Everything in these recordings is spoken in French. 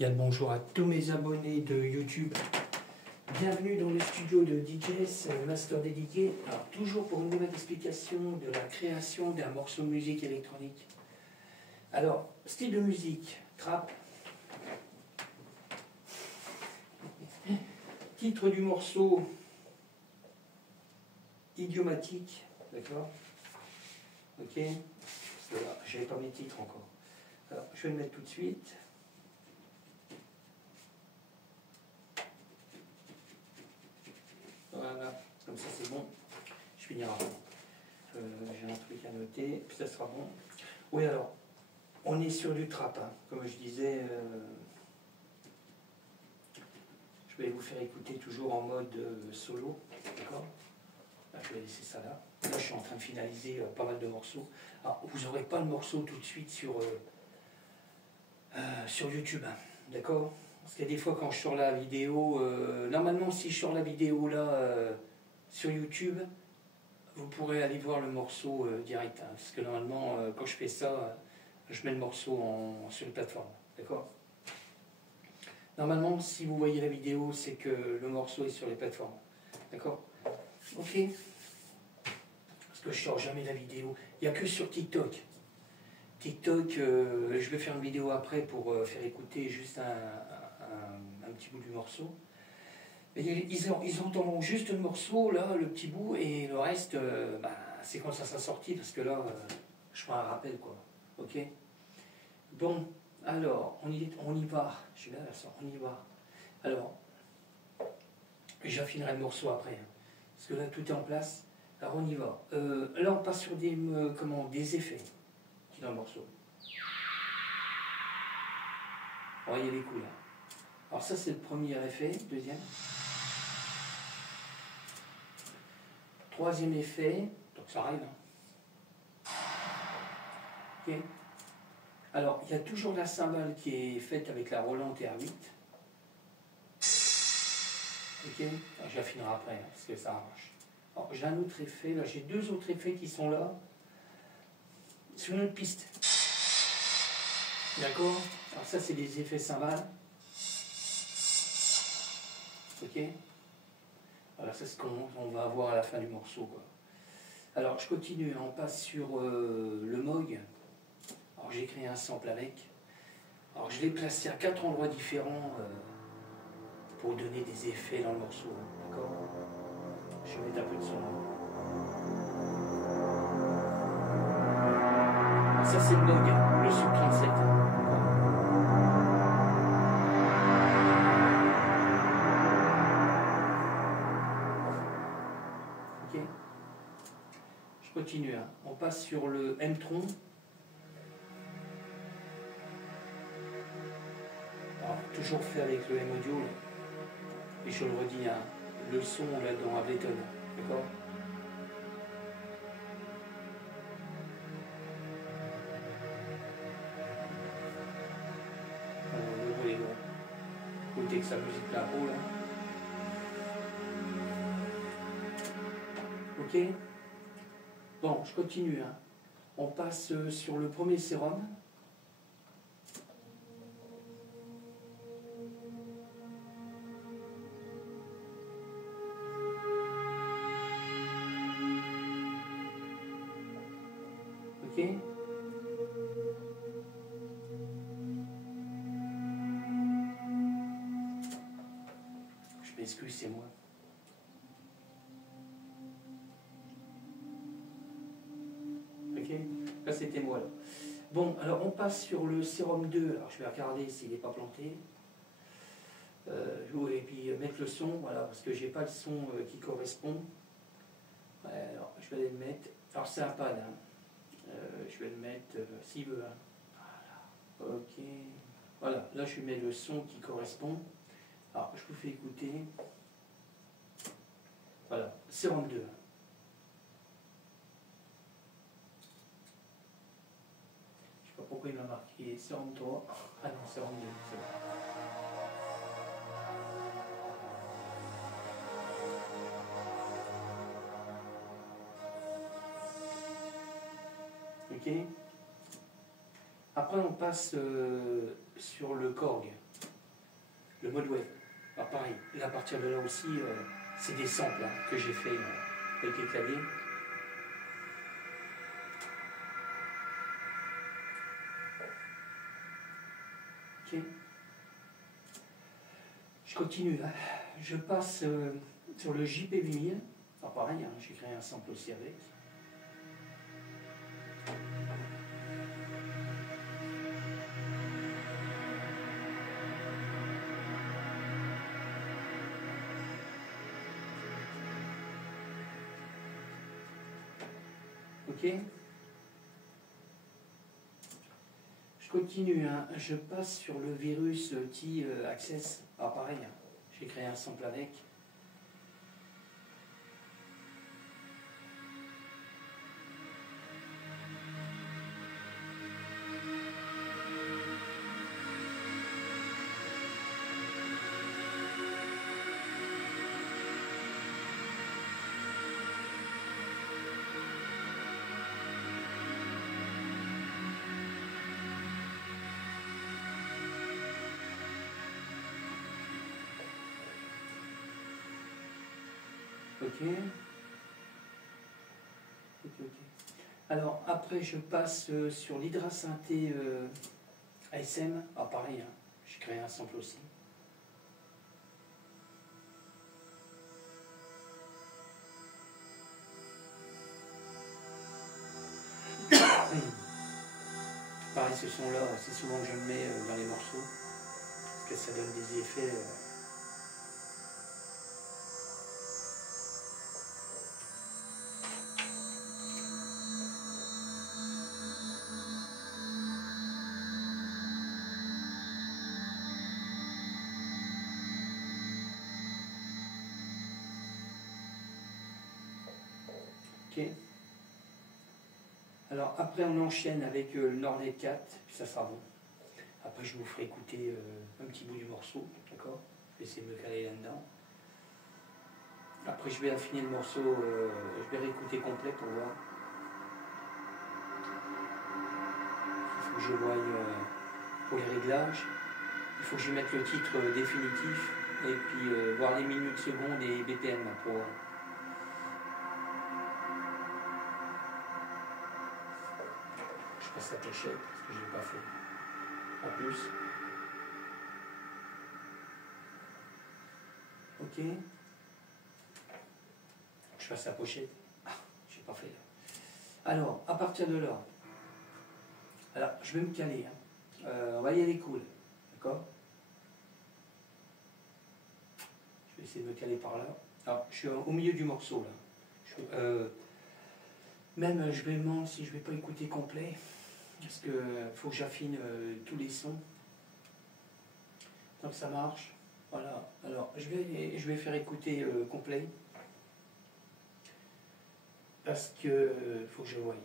Bien le bonjour à tous mes abonnés de YouTube. Bienvenue dans le studio de DJs Master Dédié. Alors toujours pour une nouvelle explication de la création d'un morceau de musique électronique. Alors, style de musique, trap. Titre du morceau, idiomatique, d'accord. Ok. Voilà, j'avais pas mes titres encore. Alors, je vais le mettre tout de suite. Voilà, comme ça c'est bon. Je finirai après. J'ai un truc à noter, puis ça sera bon. Oui, alors, on est sur du trap, hein. Comme je disais, je vais vous faire écouter toujours en mode solo, d'accord. Là, je vais laisser ça là. Là, je suis en train de finaliser pas mal de morceaux. Alors, vous n'aurez pas le morceau tout de suite sur YouTube, hein, d'accord. Parce que des fois, quand je sors la vidéo, normalement, si je sors la vidéo là sur YouTube, vous pourrez aller voir le morceau direct. Hein, parce que normalement, quand je fais ça, je mets le morceau sur une plateforme, d'accord. Normalement, si vous voyez la vidéo, c'est que le morceau est sur les plateformes, d'accord. Ok. Parce que je sors jamais la vidéo. Il n'y a que sur TikTok. TikTok, je vais faire une vidéo après pour faire écouter juste un petit bout du morceau. Et ils entendront juste le morceau, là, le petit bout, et le reste, c'est quand ça sera sorti, parce que là, je ferai un rappel, quoi. Ok. Bon, alors, on y va. Je suis là, on y va. Alors, j'affinerai le morceau après, hein, parce que là, tout est en place. Alors, on y va. Là, on passe sur des effets qui dans le morceau. Voyez les coups, là. Alors, ça, c'est le premier effet. Deuxième. Troisième effet, donc ça arrive. Hein. Ok. Alors, il y a toujours la cymbale qui est faite avec la Roland TR8. Ok. J'affinerai après, hein, parce que ça marche. Alors, j'ai un autre effet, là, j'ai deux autres effets qui sont là, sur une autre piste. D'accord. Alors, ça, c'est des effets cymbales. Ok. Voilà, c'est ce qu'on va avoir à la fin du morceau, quoi. Alors, je continue, on passe sur le Moog. Alors, j'ai créé un sample avec. Alors, je l'ai placé à 4 endroits différents pour donner des effets dans le morceau. Hein, d'accord. Je vais mettre un peu de son. Alors, ça, c'est le Moog, hein, le sub 37. Ok. Je continue. Hein. On passe sur le M-Tron. Alors, toujours fait avec le M-Audio. Là. Et je le redis, hein, le son là dans Ableton. D'accord. Alors, le gros, écoutez que sa musique là-haut là. Ok. Bon, je continue. Hein. On passe sur le premier sérum. Ok. Je m'excuse, c'est moi. Ok. Là, c'était moi là. Bon, alors on passe sur le sérum 2. Alors je vais regarder s'il n'est pas planté. Et puis mettre le son, voilà, parce que j'ai pas le son qui correspond. Ouais, alors je vais aller le mettre. Alors c'est un pad, hein. Je vais le mettre s'il veut. Hein. Voilà. Ok. Voilà, là je mets le son qui correspond. Alors je vous fais écouter. Voilà, sérum 2. Je sais pas pourquoi il m'a marqué sérum 3. Ah non, sérum 2, c'est bon. Ok. Après, on passe sur le Korg. le mode wave. Alors pareil, là à partir de là aussi, c'est des samples hein, que j'ai fait avec les claviers. Ok. Je continue, hein. Je passe sur le JP8000. Alors pareil, hein, j'ai créé un sample aussi avec. Ok. Je continue, hein. Je passe sur le virus T-Access. Ah pareil, hein. J'ai créé un sample avec. Ok. Ok. Alors après je passe sur l'hydrasynthé ASM. Ah pareil, hein. J'ai créé un sample aussi. Pareil, ce son là, c'est souvent que je le mets dans les morceaux. Parce que ça donne des effets. Ok. Alors après on enchaîne avec le Nordnet 4, puis ça sera bon. Après je vous ferai écouter un petit bout du morceau, d'accord? Je vais essayer de me caler là-dedans. Après je vais affiner le morceau, je vais réécouter complet pour voir. Il faut que je voie pour les réglages. Il faut que je mette le titre définitif et puis voir les minutes, secondes et BPM pour voir. Je passe la pochette parce que je l'ai pas fait. En plus. Ok. Je passe la pochette. Ah, je n'ai pas fait là. Alors, à partir de là, alors je vais me caler. Hein. On va y aller cool. D'accord? Je vais essayer de me caler par là. Alors, je suis au milieu du morceau là. Même je vais si je ne vais pas écouter complet. Parce qu'il faut que j'affine tous les sons. Donc ça marche. Voilà. Alors je vais faire écouter complet. Parce que faut que je voie. Là,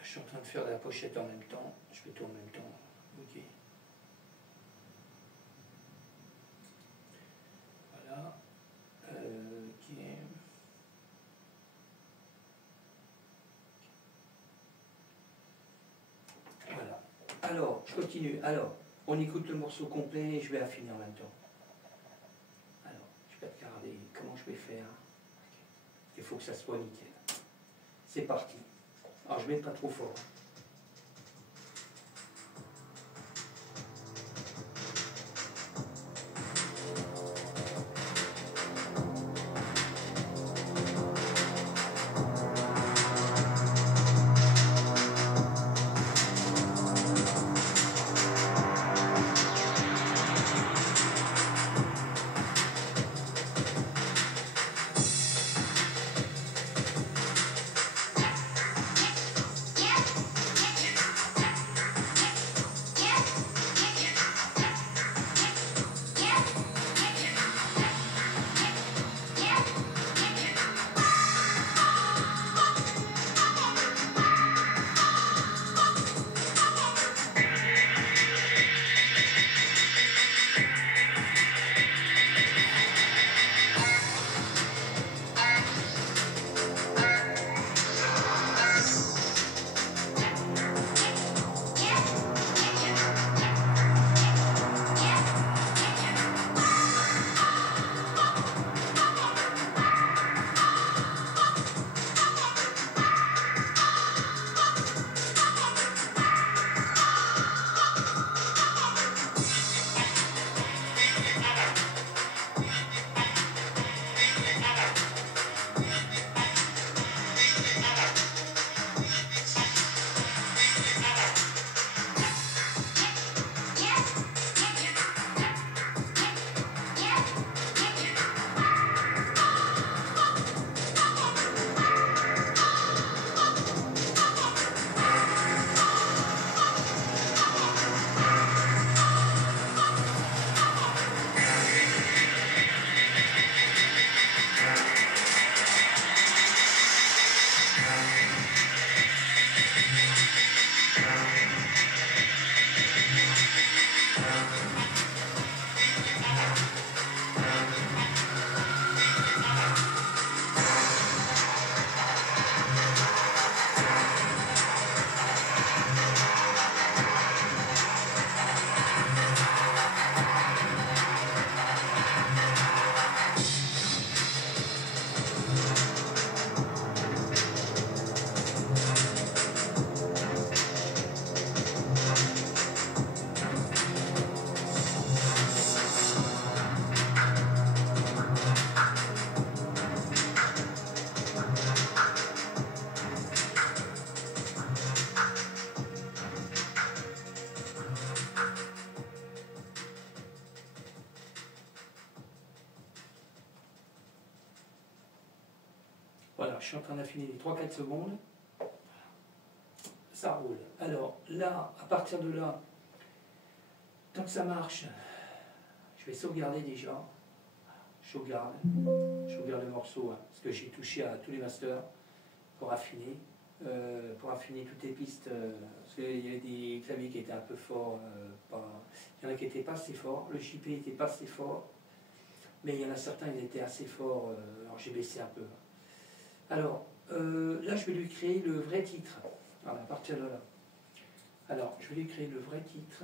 je suis en train de faire la pochette en même temps. Je fais tout en même temps. Ok. Voilà. Ok. Voilà. Alors, je continue. Alors, on écoute le morceau complet et je vais affiner en même temps. Alors, je vais regarder comment je vais faire. Il faut que ça soit nickel. C'est parti. Alors, je ne mets pas trop fort. Voilà, je suis en train d'affiner les 3-4 secondes. Ça roule. Alors là, à partir de là, tant que ça marche, je vais sauvegarder déjà. Je sauvegarde le morceau, hein, parce que j'ai touché à tous les masters pour affiner toutes les pistes. Parce qu'il y avait des claviers qui étaient un peu forts, il y en a qui n'étaient pas assez forts. Le JP n'était pas assez fort, mais il y en a certains qui étaient assez forts, alors j'ai baissé un peu. Alors, là, je vais lui créer le vrai titre. Voilà, à partir de là. Alors, je vais lui créer le vrai titre.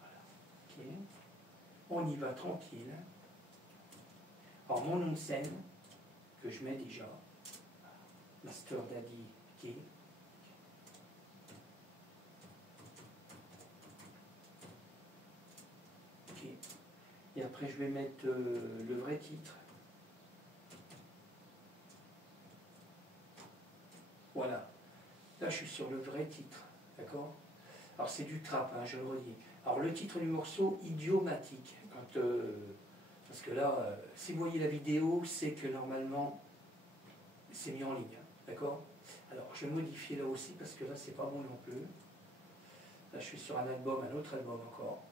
Voilà. Ok. On y va tranquille. Alors, mon nom de scène, que je mets déjà. Master Daddy K. Ok. Et après, je vais mettre le vrai titre. Voilà. Là, je suis sur le vrai titre. D'accord? Alors, c'est du trap, hein, je le redis. Alors, le titre du morceau, idiomatique. Parce que là, si vous voyez la vidéo, c'est que normalement, c'est mis en ligne. D'accord? Alors, je vais modifier là aussi, parce que là, c'est pas bon non plus. Là, je suis sur un album, un autre album encore.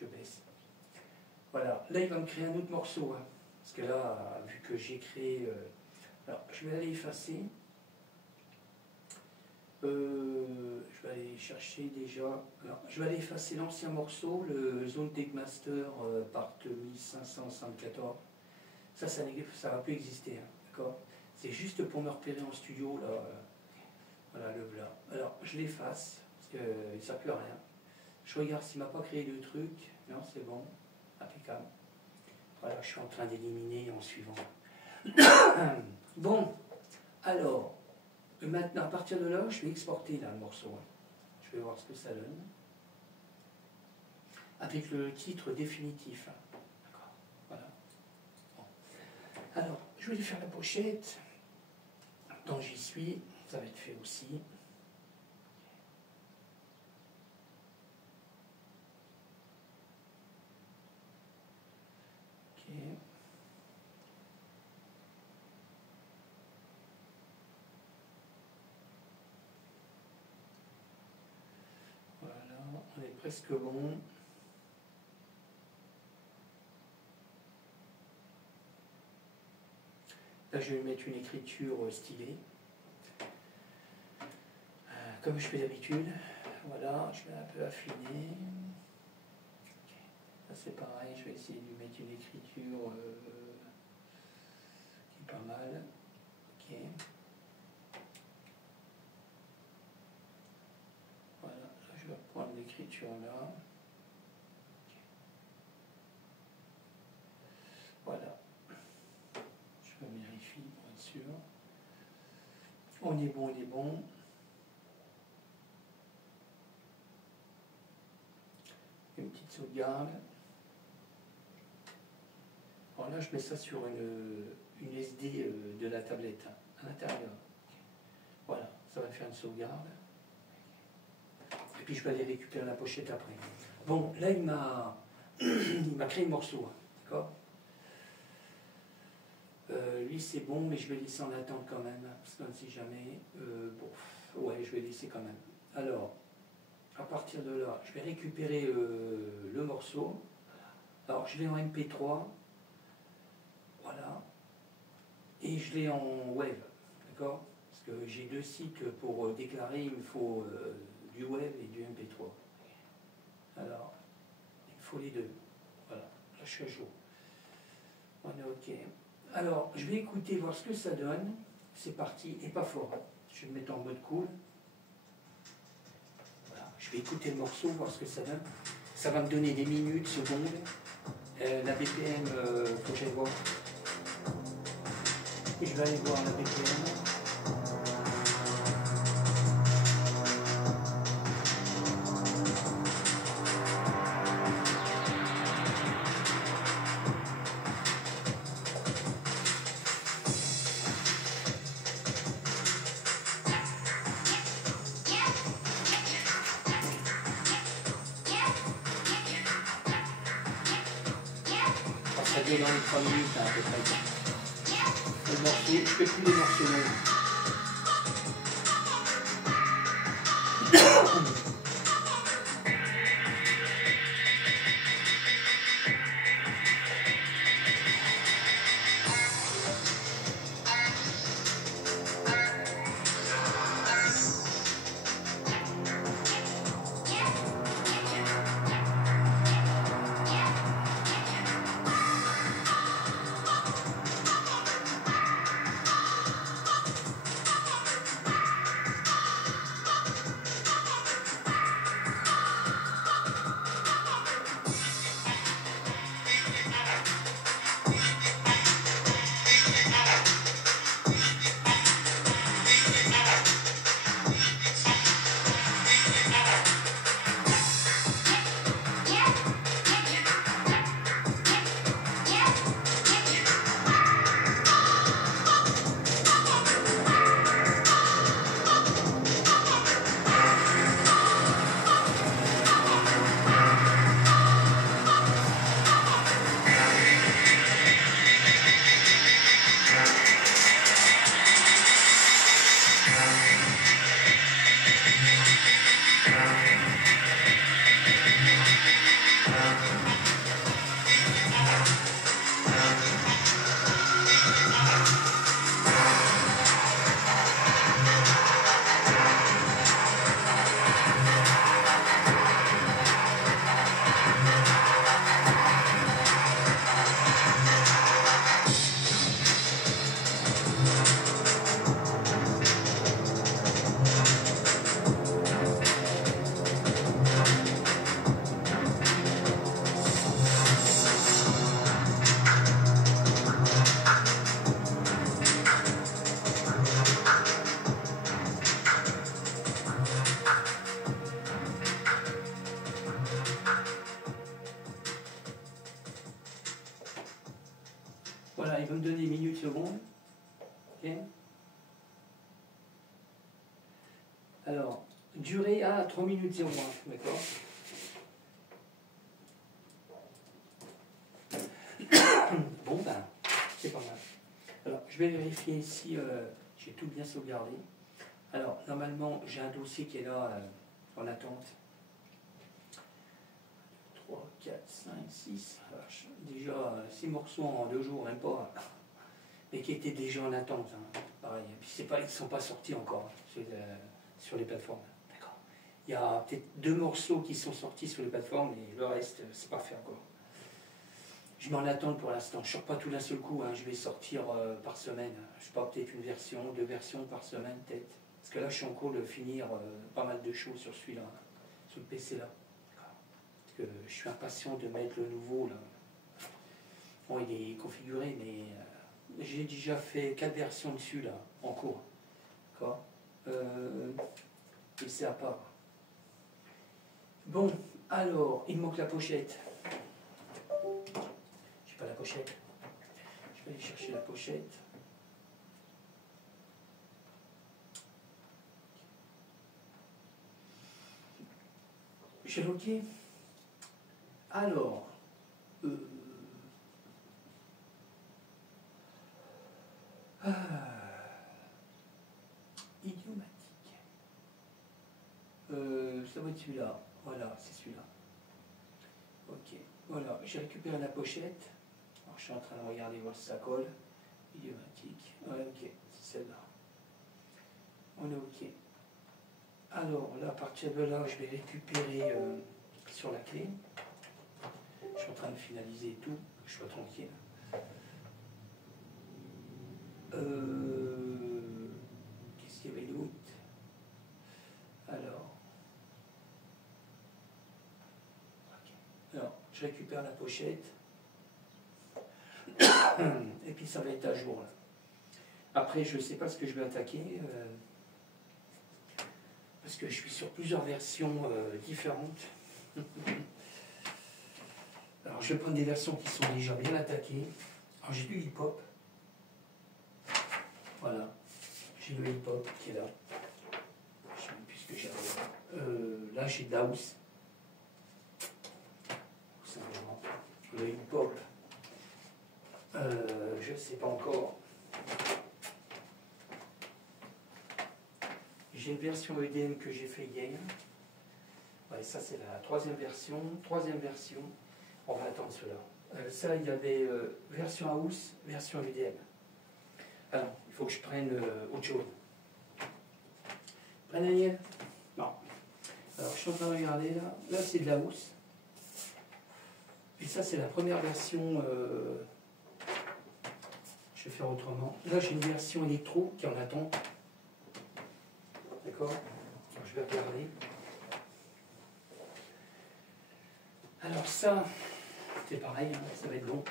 Je baisse. Voilà. Là, il va me créer un autre morceau. Hein. Parce que là, vu que j'ai créé... alors, je vais aller effacer. Je vais aller chercher déjà... Alors, je vais aller effacer l'ancien morceau, le Zone Tech Master part 1574. Ça ne va plus exister. Hein, d'accord? C'est juste pour me repérer en studio. Là, voilà, le voilà. Alors, je l'efface, parce qu'il ne sert plus à rien. Je regarde s'il ne m'a pas créé de truc. Non, c'est bon. Impeccable. Voilà, je suis en train d'éliminer en suivant. Bon, alors, maintenant, à partir de là, je vais exporter là, le morceau. Je vais voir ce que ça donne. Avec le titre définitif. D'accord, voilà. Bon. Alors, je vais lui faire la pochette. Donc, j'y suis. Ça va être fait aussi. Ok. Voilà, on est presque bon. Là, je vais mettre une écriture stylée. Comme je fais d'habitude. Voilà, je vais un peu affiner. Là, c'est pareil, je vais essayer de lui mettre une écriture qui est pas mal. Ok. Voilà, là, je vais prendre l'écriture là. Voilà. Je vérifie pour être sûr. On est bon, on est bon. Une petite sauvegarde. Alors là, je mets ça sur une SD de la tablette, hein, à l'intérieur. Voilà, ça va faire une sauvegarde. Et puis je vais aller récupérer la pochette après. Bon, là, il m'a créé le morceau, hein, d'accord? Lui, c'est bon, mais je vais laisser en attente quand même, parce qu'on ne sait jamais. Bon, ouais, je vais laisser quand même. Alors, à partir de là, je vais récupérer le morceau. Alors, je l'ai en MP3. Voilà. Et je l'ai en web. D'accord? Parce que j'ai deux sites pour déclarer. Il me faut du web et du MP3. Alors, il me faut les deux. Voilà. Là, je suis à chaud. On est OK. Alors, je vais écouter, voir ce que ça donne. C'est parti. Et pas fort. Je vais me mettre en mode cool. Je vais écouter le morceau, voir ce que ça donne. Ça va me donner des minutes, secondes. La BPM, faut que j'aille voir. Et je vais aller voir la BPM. ça dure dans les 3 minutes hein, à peu près. Le morceau, je fais plus les morceaux longs. Voilà, il va me donner minutes, secondes. Ok. Alors, durée à 3 minutes 01, d'accord. Bon, ben, c'est pas mal. Alors, je vais vérifier si j'ai tout bien sauvegardé. Alors, normalement, j'ai un dossier qui est là en attente. 3, 4, 5, 6. Déjà 6 morceaux en 2 jours, même pas. Mais qui étaient déjà en attente. Hein, pareil. Et puis, c'est pas, ils ne sont pas sortis encore sur les plateformes. D'accord. Il y a peut-être 2 morceaux qui sont sortis sur les plateformes, et le reste, c'est pas fait encore. Je m'en attends pour l'instant. Je ne sors pas tout d'un seul coup. Hein. Je vais sortir par semaine. Je sais pas, peut-être une version, 2 versions par semaine, peut-être. Parce que là, je suis en cours de finir pas mal de choses sur celui-là, sur le PC là. Parce que je suis impatient de mettre le nouveau là. Bon, il est configuré, mais j'ai déjà fait 4 versions dessus là, en cours. D'accord. Et c'est à part. Bon, alors, il me manque la pochette. J'ai pas la pochette. Je vais aller chercher la pochette. J'ai loqué. Alors, idiomatique. Ça va être celui-là. Voilà, c'est celui-là. Ok, voilà, j'ai récupéré la pochette. Alors, je suis en train de regarder voir si ça colle. Idiomatique. Ouais, ok, c'est celle-là. On est ok. Alors, là, à partir de là, je vais récupérer sur la clé. Je suis en train de finaliser tout, que je sois tranquille. Qu'est-ce qu'il y avait d'autre? Alors, je récupère la pochette. Et puis ça va être à jour là. Après, je ne sais pas ce que je vais attaquer. Parce que je suis sur plusieurs versions différentes. Alors, je vais prendre des versions qui sont déjà bien attaquées. Alors, j'ai du hip-hop. Voilà. J'ai le hip-hop qui est là. Je ne sais même plus ce que j'ai. Là, j'ai de la house. Simplement. Le hip-hop. Je ne sais pas encore. J'ai une version EDM que j'ai fait hier. Ouais, ça c'est la troisième version. On va attendre cela. Ça, il y avait version house, version EDM. Alors, il faut que je prenne autre chose. Prenne Daniel? Non. Alors, je suis en train de regarder là. Là, c'est de la house. Et ça, c'est la première version. Je vais faire autrement. Là, j'ai une version électro qui en attend. D'accord? Je vais regarder. Alors ça, c'est pareil, hein, ça va être bon.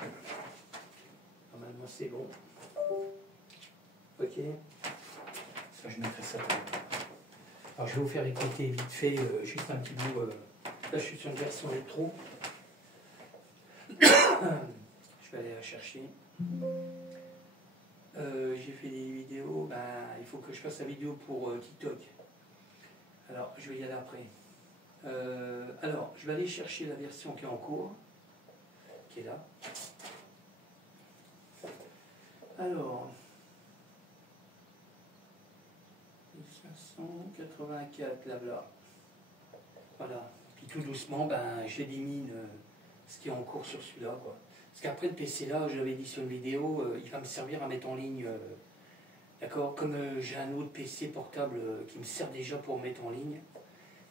Normalement, c'est bon. Ok. Ça, je mettrai ça. Alors, je vais vous faire écouter vite fait, juste un petit bout. Là, je suis sur une version électro. Je vais aller la chercher. J'ai fait des vidéos. Ben, il faut que je fasse la vidéo pour TikTok. Alors, je vais y aller après. Alors, je vais aller chercher la version qui est en cours, qui est là. Alors, 584, là. Voilà. Puis tout doucement, ben, j'élimine ce qui est en cours sur celui-là, quoi. Parce qu'après le PC là, je l'avais dit sur une vidéo, il va me servir à mettre en ligne, d'accord, comme j'ai un autre PC portable qui me sert déjà pour mettre en ligne,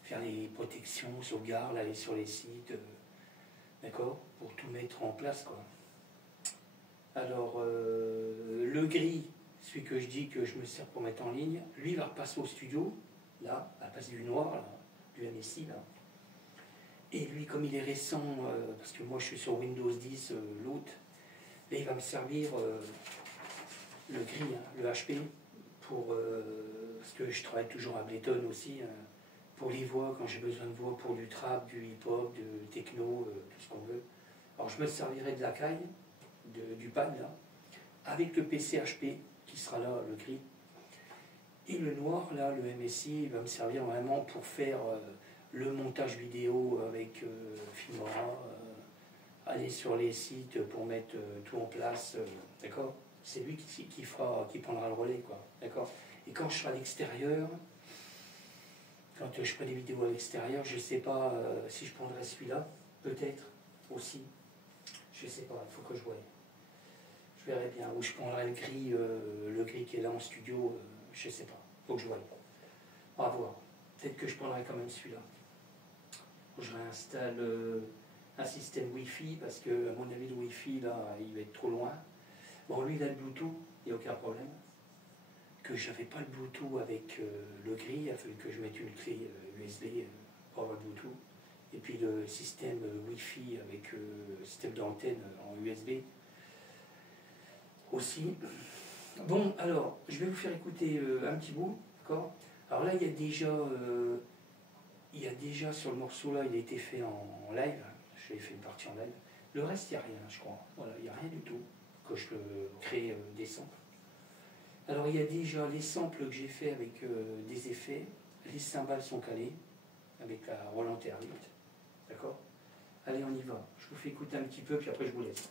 faire les protections, sauvegardes, aller sur les sites, d'accord, pour tout mettre en place, quoi. Alors, le gris, celui que je dis que je me sers pour mettre en ligne, lui il va repasser au studio, là, à la place du noir, là, du MSI, là. Et lui, comme il est récent, parce que moi je suis sur Windows 10, l'autre, là il va me servir le gris, hein, le HP, pour, parce que je travaille toujours à Ableton aussi, pour les voix, quand j'ai besoin de voix pour du trap, du hip-hop, du techno, tout ce qu'on veut. Alors je me servirai de la caille, du pad là, avec le PC HP qui sera là, le gris. Et le noir, là, le MSI, il va me servir vraiment pour faire le montage vidéo avec Filmora, aller sur les sites pour mettre tout en place, d'accord? C'est lui qui prendra le relais, quoi, d'accord? Et quand je serai à l'extérieur, quand je ferai des vidéos à l'extérieur, je ne sais pas si je prendrai celui-là, peut-être aussi, je ne sais pas, il faut que je voie. Je verrai bien, ou je prendrai le gris qui est là en studio, je ne sais pas, il faut que je voie. On va voir, peut-être que je prendrai quand même celui-là. Je réinstalle un système Wi-Fi, parce que à mon avis le Wi-Fi là, il va être trop loin. Bon, lui il a le Bluetooth, il n'y a aucun problème. Que j'avais pas le Bluetooth avec le gris, il a fallu que je mette une clé USB pour avoir le Bluetooth. Et puis le système Wi-Fi avec le système d'antenne en USB aussi. Bon, alors, je vais vous faire écouter un petit bout, d'accord? Alors là, il y a déjà sur le morceau là, il a été fait en live. J'ai fait une partie en live. Le reste, il n'y a rien, je crois. Voilà, il n'y a rien du tout que je crée des samples. Alors il y a déjà les samples que j'ai fait avec des effets. Les cymbales sont calées avec la Roland TR8. D'accord? Allez, on y va. Je vous fais écouter un petit peu, puis après je vous laisse.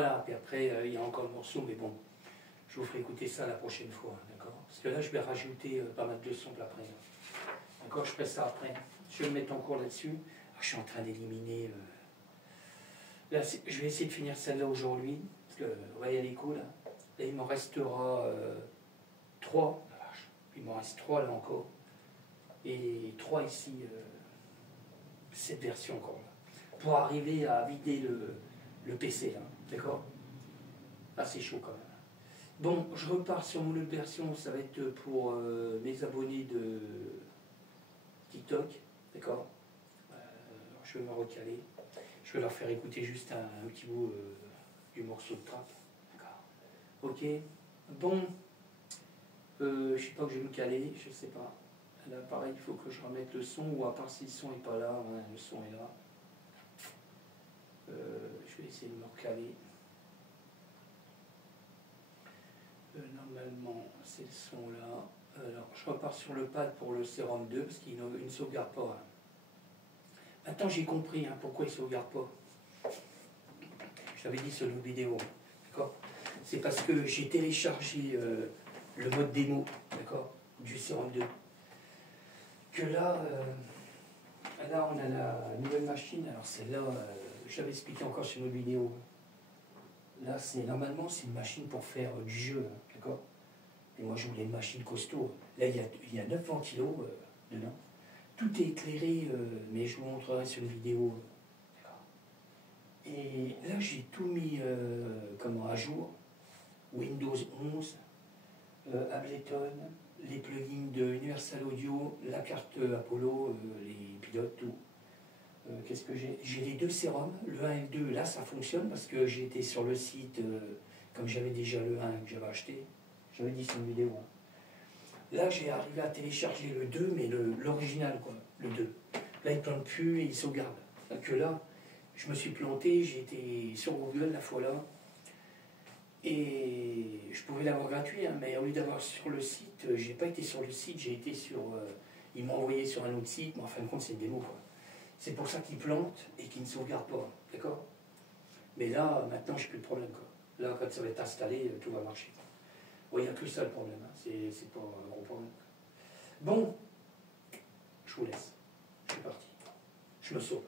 Voilà, puis après, il y a encore le morceau, mais bon, je vous ferai écouter ça la prochaine fois, d'accord? Parce que là, je vais rajouter pas mal de sons après. D'accord, je ferai ça après. Je vais me mettre en cours là-dessus. Ah, je suis en train d'éliminer... Là, je vais essayer de finir celle-là aujourd'hui, parce que Royal Echo, là, il m'en restera 3. Il m'en reste 3 là encore. Et 3 ici, cette version encore là. Pour arriver à vider le PC là, d'accord? Ah, c'est chaud quand même. Bon, je repars sur mon autre version, ça va être pour mes abonnés de TikTok, d'accord? Je vais me recaler. Je vais leur faire écouter juste un petit bout du morceau de trap. D'accord. Ok. Bon. Je sais pas que je vais me caler, je sais pas. Là, pareil, il faut que je remette le son, ou à part si le son n'est pas là, ouais, le son est là. Je vais essayer de me recaler. Normalement, c'est le son là. Alors, je repars sur le pad pour le sérum 2, parce qu'il ne sauvegarde pas. Hein. Maintenant, j'ai compris pourquoi il ne sauvegarde pas. J'avais dit sur une vidéo, d'accord? C'est parce que j'ai téléchargé le mode démo, d'accord, du sérum 2. Que là, là, on a la nouvelle machine. Alors celle-là, j'avais expliqué encore sur une vidéo. Là, normalement, c'est une machine pour faire du jeu, d'accord? Et moi, je voulais une machine costaud. Là, il y a 9 ventilos dedans. Tout est éclairé, mais je vous montrerai sur une vidéo. Et là, j'ai tout mis à jour. Windows 11, Ableton, les plugins de Universal Audio, la carte Apollo, les pilotes, tout. Qu'est-ce que j'ai? J'ai les 2 sérums, le 1 et le 2, là ça fonctionne parce que j'ai été sur le site, comme j'avais déjà le 1 que j'avais acheté, j'avais dit sur une vidéo. Là j'ai arrivé à télécharger le 2, mais l'original quoi, le 2. Là il ne plante plus et il sauvegarde. Que là, je me suis planté, j'ai été sur Google la fois là, et je pouvais l'avoir gratuit, mais au lieu d'avoir sur le site, j'ai pas été sur le site, j'ai été sur... ils m'ont envoyé sur un autre site, mais en fin de compte c'est une démo quoi. C'est pour ça qu'il plante et qu'il ne sauvegarde pas, d'accord? Mais là, maintenant, je n'ai plus de problème, quoi. Là, quand ça va être installé, tout va marcher. Bon, il n'y a que ça le problème, c'est pas un gros problème. Bon, je vous laisse. Je suis parti. Je me sauve.